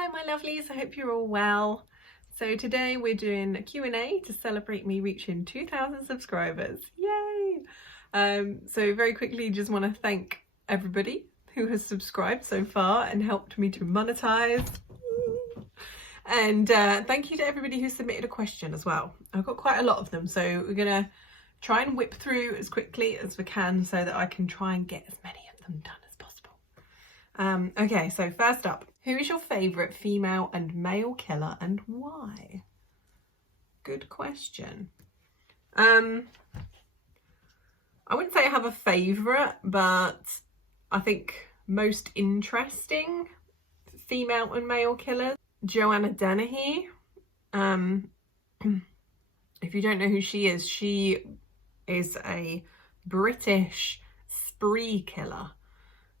Hello my lovelies, I hope you're all well. So today we're doing a Q&A to celebrate me reaching 2,000 subscribers. Yay! So very quickly just want to thank everybody who has subscribed so far and helped me to monetize. And thank you to everybody who submitted a question as well. I've got quite a lot of them, so we're gonna try and whip through as quickly as we can so that I can try and get as many of them done as possible. Okay, so first up, who is your favourite female and male killer and why? Good question. I wouldn't say I have a favourite, but I think most interesting female and male killers. Joanna Dennehy. If you don't know who she is a British spree killer.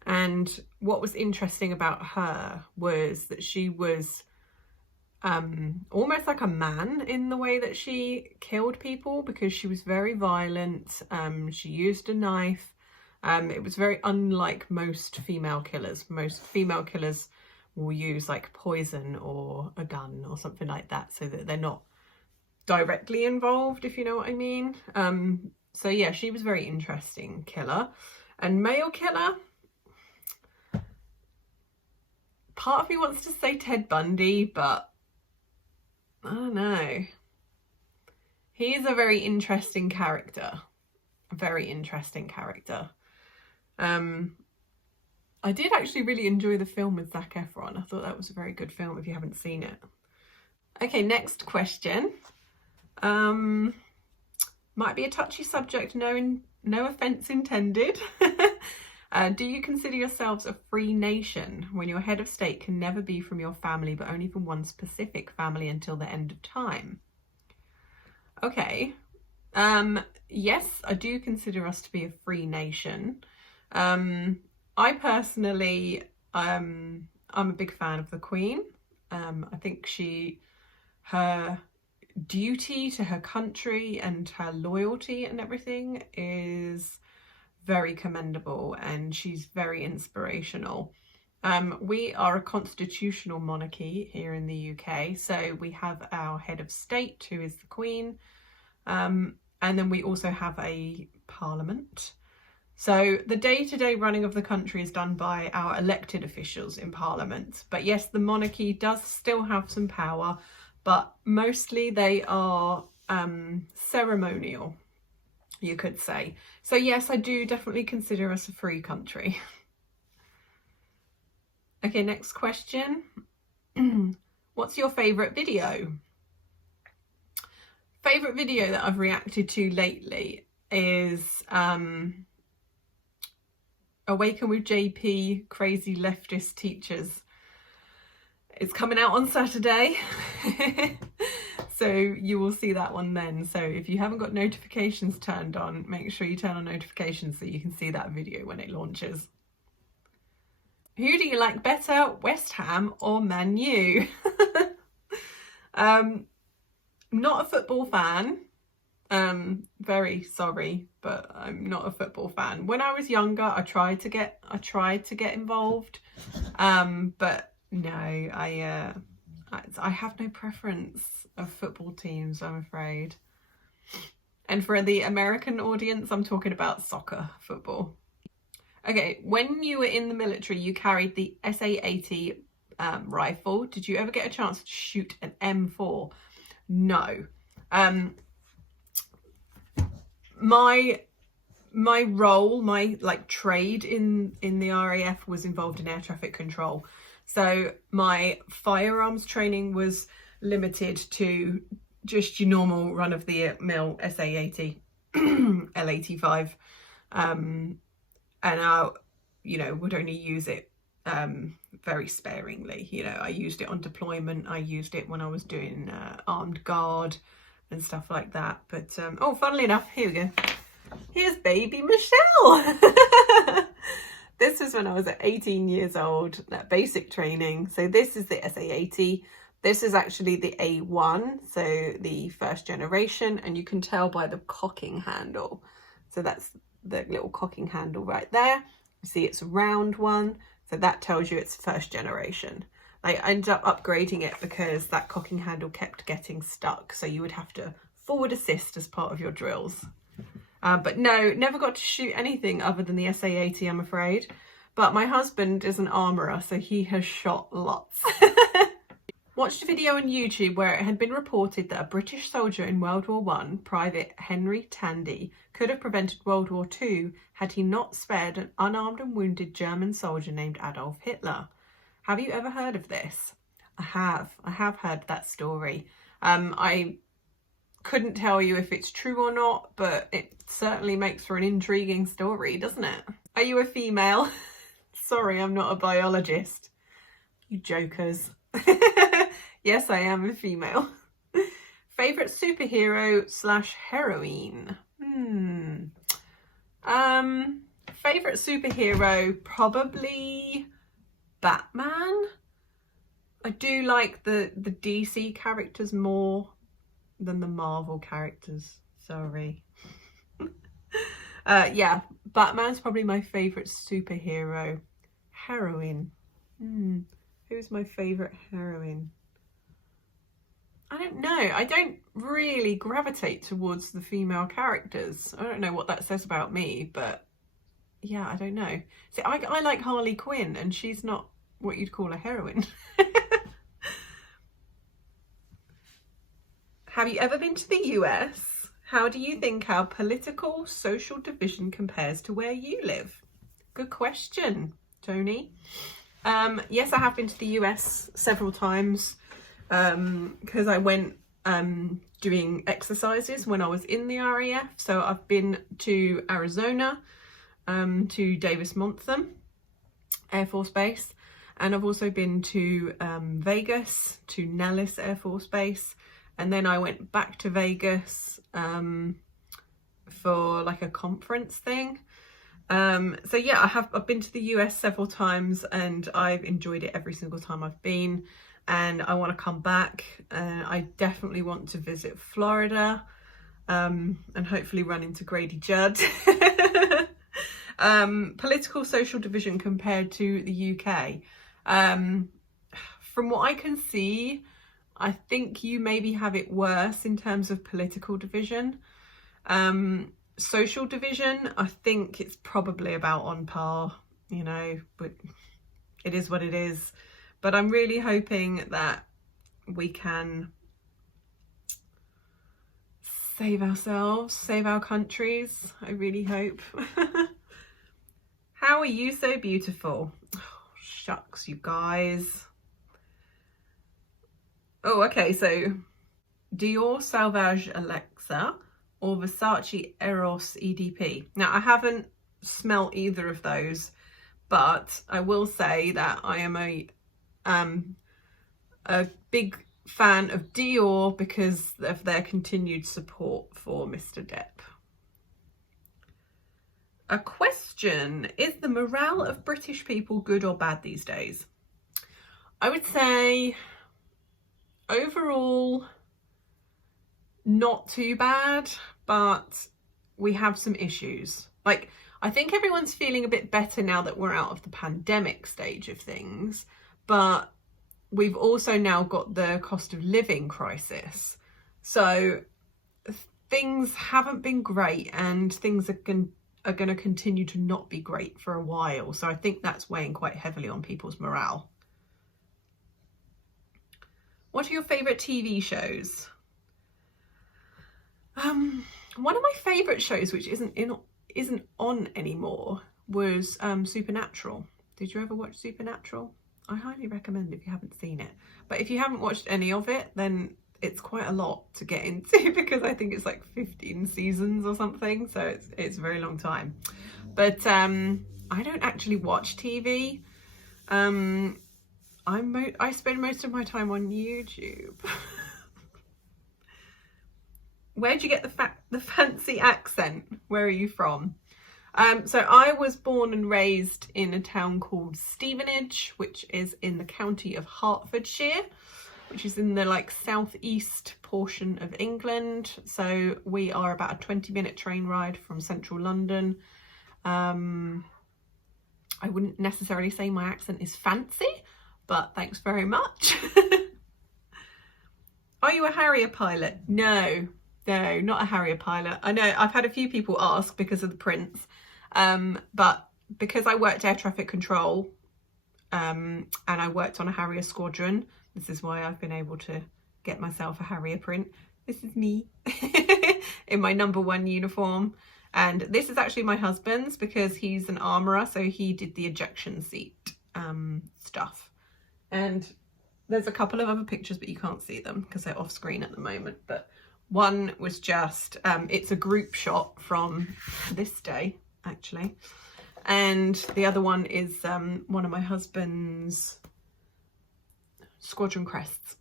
And what was interesting about her was that she was almost like a man in the way that she killed people, because she was very violent. She used a knife. It was very unlike most female killers. Most female killers will use like poison or a gun or something like that, so that they're not directly involved, if you know what I mean. So yeah, she was a very interesting killer. And male killer, part of me wants to say Ted Bundy, but I don't know. He is a very interesting character. A very interesting character. I did actually really enjoy the film with Zac Efron. I thought that was a very good film if you haven't seen it. Okay, next question. Might be a touchy subject, no offence intended. Do you consider yourselves a free nation when your head of state can never be from your family but only from one specific family until the end of time? Okay. Yes, I do consider us to be a free nation. I personally, I'm a big fan of the Queen. I think her duty to her country and her loyalty and everything is very commendable, and she's very inspirational. We are a constitutional monarchy here in the UK, so we have our head of state, who is the Queen, and then we also have a parliament. So the day-to-day running of the country is done by our elected officials in parliament. But yes, the monarchy does still have some power, but mostly they are ceremonial, you could say. So yes, I do definitely consider us a free country. Okay, next question. What's your favourite video? Favourite video that I've reacted to lately is Awaken with JP, Crazy Leftist Teachers. It's coming out on Saturday. So you will see that one then. So if you haven't got notifications turned on, make sure you turn on notifications so you can see that video when it launches. Who do you like better, West Ham or Man U? Not a football fan. Very sorry, but I'm not a football fan. When I was younger, I tried to get involved. But no, I have no preference of football teams, I'm afraid. And for the American audience, I'm talking about soccer football. Okay, when you were in the military, you carried the SA-80 rifle. Did you ever get a chance to shoot an M4? No. My role, my trade in the RAF was involved in air traffic control. So my firearms training was limited to just your normal run-of-the-mill SA-80, L85, and I, would only use it very sparingly. I used it on deployment. I used it when I was doing armed guard and stuff like that. But oh, funnily enough, here we go. Here's baby Michelle. This was when I was at 18 years old, that basic training. So this is the SA-80. This is actually the A1, so the first generation, and you can tell by the cocking handle. So that's the little cocking handle right there. You see it's a round one, so that tells you it's first generation. I ended up upgrading it because that cocking handle kept getting stuck, so you would have to forward assist as part of your drills. But no, never got to shoot anything other than the SA-80, I'm afraid. But my husband is an armourer, so he has shot lots. Watched a video on YouTube where it had been reported that a British soldier in World War I, Private Henry Tandy, could have prevented World War II had he not spared an unarmed and wounded German soldier named Adolf Hitler. Have you ever heard of this? I have heard that story. I couldn't tell you if it's true or not, but it certainly makes for an intriguing story, doesn't it? Are you a female? Sorry, I'm not a biologist. You jokers. Yes, I am a female. Favourite superhero / heroine? Favourite superhero, probably Batman. I do like the DC characters more than the Marvel characters. Sorry. Yeah, Batman's probably my favourite superhero. Heroine. Who's my favourite heroine? I don't know. I don't really gravitate towards the female characters. I don't know what that says about me, but yeah, I don't know. See, I like Harley Quinn, and she's not what you'd call a heroine. Have you ever been to the US? How do you think our political social division compares to where you live? Good question, Tony. Yes, I have been to the US several times because I went doing exercises when I was in the RAF. So I've been to Arizona, to Davis-Monthan Air Force Base, and I've also been to Vegas, to Nellis Air Force Base, and then I went back to Vegas for like a conference thing. So yeah, I've been to the US several times, and I've enjoyed it every single time I've been, and I want to come back. I definitely want to visit Florida, and hopefully run into Grady Judd. Political social division compared to the UK. From what I can see, I think you maybe have it worse in terms of political division. Social division, I think it's probably about on par, you know, but it is what it is. But I'm really hoping that we can save ourselves, save our countries. I really hope. How are you so beautiful? Oh, shucks, you guys. Oh, okay, so Dior Sauvage Alexa or Versace Eros EDP. Now, I haven't smelt either of those, but I will say that I am a big fan of Dior because of their continued support for Mr. Depp. A question: is the morale of British people good or bad these days? I would say overall not too bad, but we have some issues. Like, I think everyone's feeling a bit better now that we're out of the pandemic stage of things, but we've also now got the cost of living crisis. So things haven't been great, and things are going to continue to not be great for a while. So I think that's weighing quite heavily on people's morale. What are your favourite TV shows? One of my favourite shows, which isn't on anymore, was Supernatural. Did you ever watch Supernatural? I highly recommend if you haven't seen it. But if you haven't watched any of it, then it's quite a lot to get into because I think it's like 15 seasons or something. So it's a very long time. But I don't actually watch TV. I spend most of my time on YouTube. Where'd you get the fancy accent? Where are you from? So I was born and raised in a town called Stevenage, which is in the county of Hertfordshire, which is in the like southeast portion of England. So we are about a 20-minute train ride from central London. I wouldn't necessarily say my accent is fancy, but thanks very much. Are you a Harrier Pilot? No, not a Harrier Pilot. I know I've had a few people ask because of the prints, but because I worked air traffic control and I worked on a Harrier squadron, this is why I've been able to get myself a Harrier print. This is me in my number 1 uniform. And this is actually my husband's because he's an armourer, so he did the ejection seat stuff. And there's a couple of other pictures, but you can't see them because they're off screen at the moment. But one was just, it's a group shot from this day, actually. And the other one is one of my husband's squadron crests.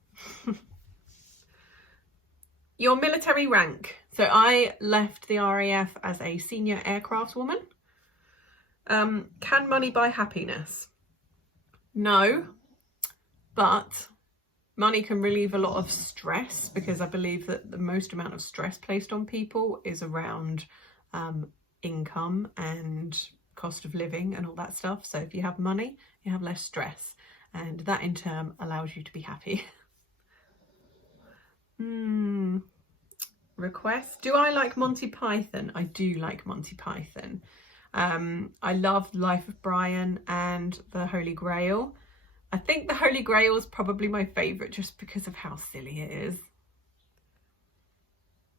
Your military rank. So I left the RAF as a senior aircraft woman. Can money buy happiness? No, but money can relieve a lot of stress, because I believe that the most amount of stress placed on people is around income and cost of living and all that stuff. So if you have money, you have less stress, and that in turn allows you to be happy. Request. Do I like Monty Python? I do like Monty Python. I love Life of Brian and the Holy Grail. I think the Holy Grail is probably my favourite just because of how silly it is.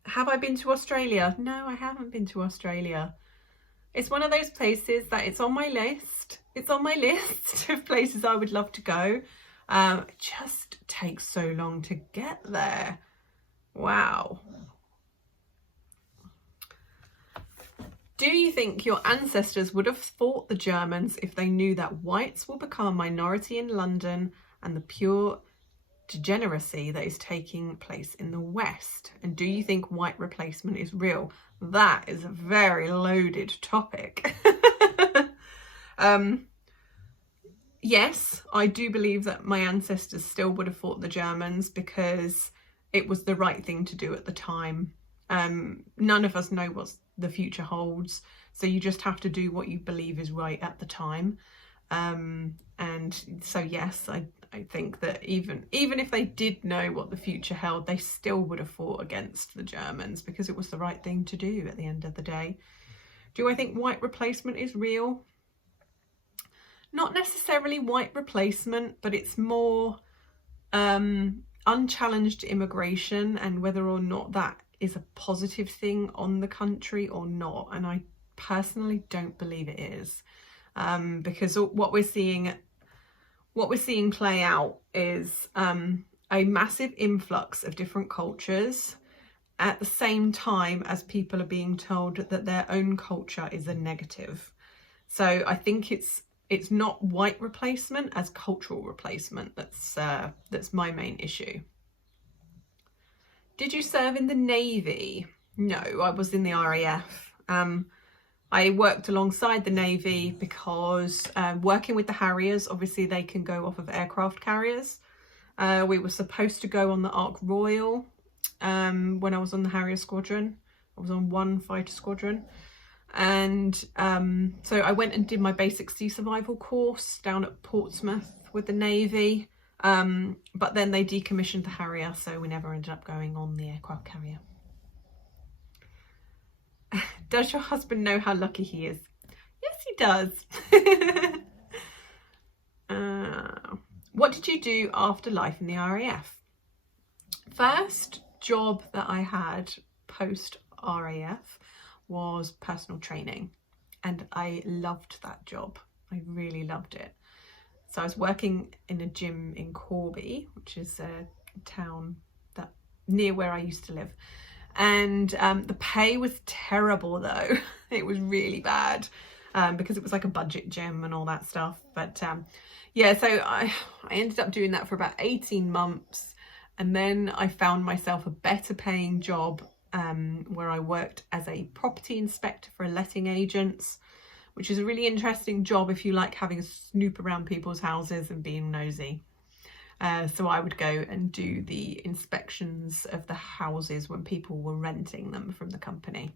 Have I been to Australia? No, I haven't been to Australia. It's one of those places that it's on my list. It's on my list of places I would love to go. It just takes so long to get there. Wow. Do you think your ancestors would have fought the Germans if they knew that whites will become a minority in London and the pure degeneracy that is taking place in the West? And do you think white replacement is real? That is a very loaded topic. Yes, I do believe that my ancestors still would have fought the Germans because it was the right thing to do at the time. None of us know what the future holds, so you just have to do what you believe is right at the time. And so yes, I think that even if they did know what the future held, they still would have fought against the Germans because it was the right thing to do at the end of the day. Do I think white replacement is real? Not necessarily white replacement, but it's more unchallenged immigration and whether or not that is a positive thing on the country or not. And I personally don't believe it is, because what we're seeing play out is a massive influx of different cultures at the same time as people are being told that their own culture is a negative. So I think it's not white replacement as cultural replacement that's my main issue. Did you serve in the Navy? No, I was in the RAF. I worked alongside the Navy because working with the Harriers, obviously they can go off of aircraft carriers. We were supposed to go on the Ark Royal when I was on the Harrier squadron. I was on one fighter squadron. And so I went and did my basic sea survival course down at Portsmouth with the Navy. But then they decommissioned the Harrier, so we never ended up going on the aircraft carrier. Does your husband know how lucky he is? Yes, he does. What did you do after life in the RAF? First job that I had post RAF was personal training, and I loved that job. I really loved it. So I was working in a gym in Corby, which is a town that near where I used to live. And the pay was terrible though. It was really bad because it was like a budget gym and all that stuff. But yeah, so I ended up doing that for about 18 months. And then I found myself a better paying job where I worked as a property inspector for letting agents, which is a really interesting job if you like having a snoop around people's houses and being nosy. So I would go and do the inspections of the houses when people were renting them from the company.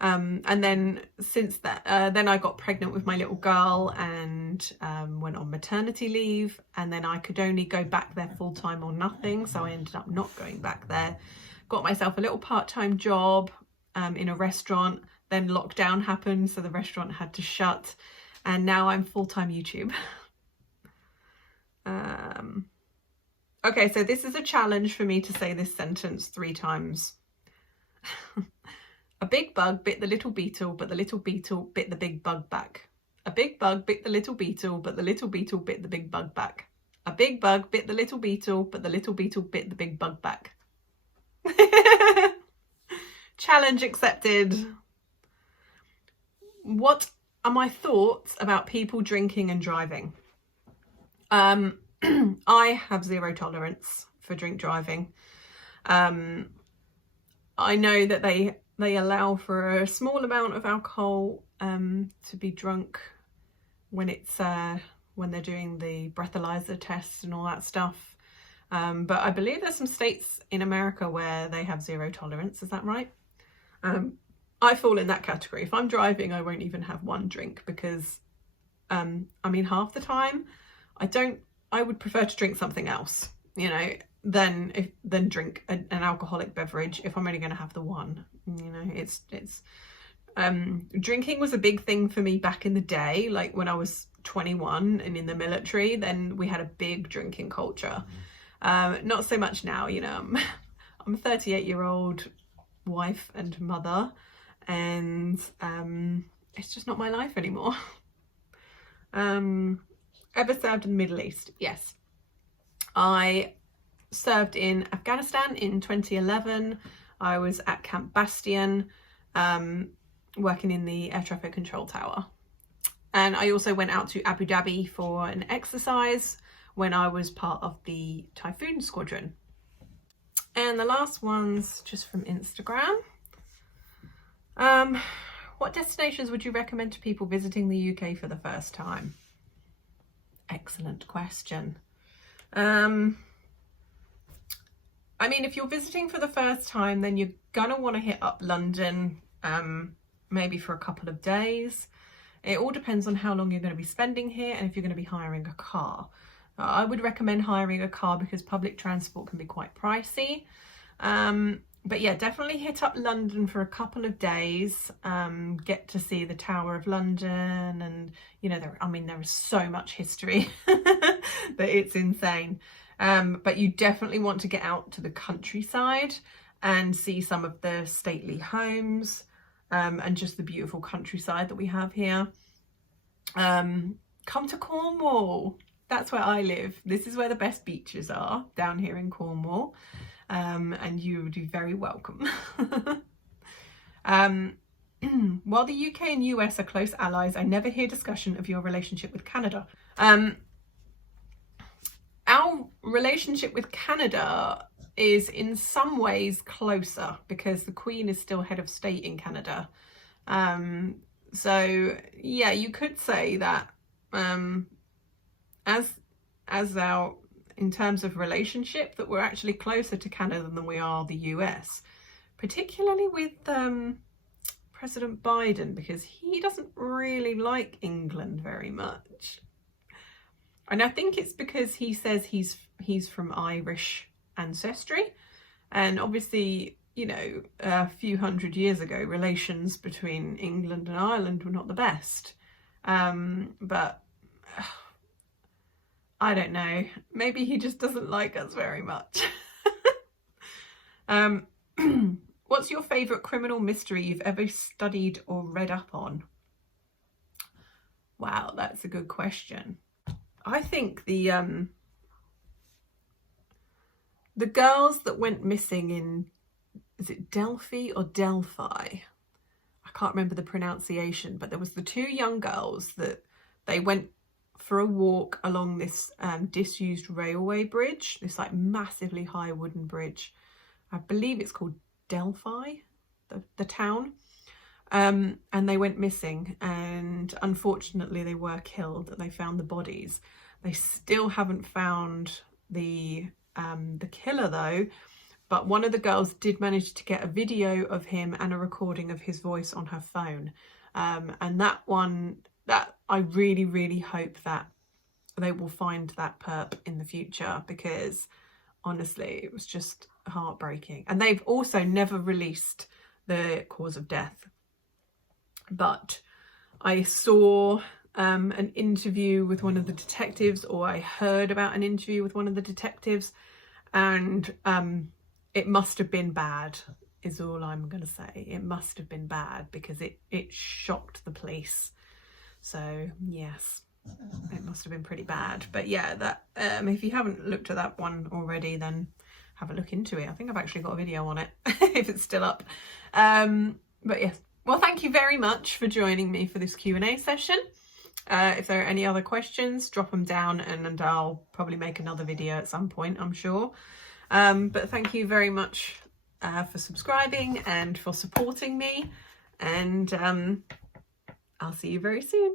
And then since that, then I got pregnant with my little girl and went on maternity leave, and then I could only go back there full time or nothing, so I ended up not going back there. Got myself a little part-time job in a restaurant. Then lockdown happened, so the restaurant had to shut, and now I'm full-time YouTube. Okay, so this is a challenge for me to say this sentence 3 times. A big bug bit the little beetle, but the little beetle bit the big bug back. A big bug bit the little beetle, but the little beetle bit the big bug back. A big bug bit the little beetle, but the little beetle bit the big bug back. Challenge accepted. What are my thoughts about people drinking and driving? I have zero tolerance for drink driving. I know that they allow for a small amount of alcohol to be drunk when it's when they're doing the breathalyzer tests and all that stuff. But I believe there's some states in America where they have zero tolerance. Is that right? I fall in that category. If I'm driving, I won't even have one drink because, I mean, half the time I would prefer to drink something else, you know, than drink an alcoholic beverage if I'm only going to have the one. You know, it's drinking was a big thing for me back in the day, like when I was 21 and in the military. Then we had a big drinking culture. Not so much now, you know. I'm a 38-year-old wife and mother, and it's just not my life anymore. Ever served in the Middle East? Yes. I served in Afghanistan in 2011. I was at Camp Bastion, working in the air traffic control tower. And I also went out to Abu Dhabi for an exercise when I was part of the Typhoon Squadron. And the last one's just from Instagram. What destinations would you recommend to people visiting the UK for the first time? Excellent question. I mean, if you're visiting for the first time, then you're gonna want to hit up London, maybe for a couple of days. It all depends on how long you're going to be spending here and if you're going to be hiring a car. I would recommend hiring a car because public transport can be quite pricey. But yeah, definitely hit up London for a couple of days, get to see the Tower of London, and you know, there is so much history that it's insane. But you definitely want to get out to the countryside and see some of the stately homes, and just the beautiful countryside that we have here. Come to Cornwall. That's where I live. This is where the best beaches are, down here in Cornwall. And you would be very welcome. While the UK and US are close allies, I never hear discussion of your relationship with Canada. Our relationship with Canada is in some ways closer because the Queen is still head of state in Canada. So yeah, you could say that as our, in terms of relationship, that we're actually closer to Canada than we are the US, particularly with President Biden, because he doesn't really like England very much. And I think it's because he says he's from Irish ancestry, and obviously, you know, a few hundred years ago, relations between England and Ireland were not the best. But I don't know, maybe he just doesn't like us very much. What's your favourite criminal mystery you've ever studied or read up on? Wow, that's a good question. I think the girls that went missing in, is it Delphi or Delphi? I can't remember the pronunciation, but there was the 2 young girls that they went for a walk along this disused railway bridge, this like massively high wooden bridge. I believe it's called Delphi, the town. And they went missing, and unfortunately they were killed. They found the bodies. They still haven't found the killer though, but one of the girls did manage to get a video of him and a recording of his voice on her phone. And that I really, really hope that they will find that perp in the future, because honestly, it was just heartbreaking. And they've also never released the cause of death. But I saw an interview with one of the detectives, or I heard about an interview with one of the detectives, and it must have been bad, is all I'm going to say. It must have been bad, because it shocked the police. So yes, it must have been pretty bad. But yeah, that if you haven't looked at that one already, then have a look into it. I think I've actually got a video on it if it's still up. But yes, well, thank you very much for joining me for this Q&A session. If there are any other questions, drop them down, and I'll probably make another video at some point, I'm sure. But thank you very much for subscribing and for supporting me, and I'll see you very soon.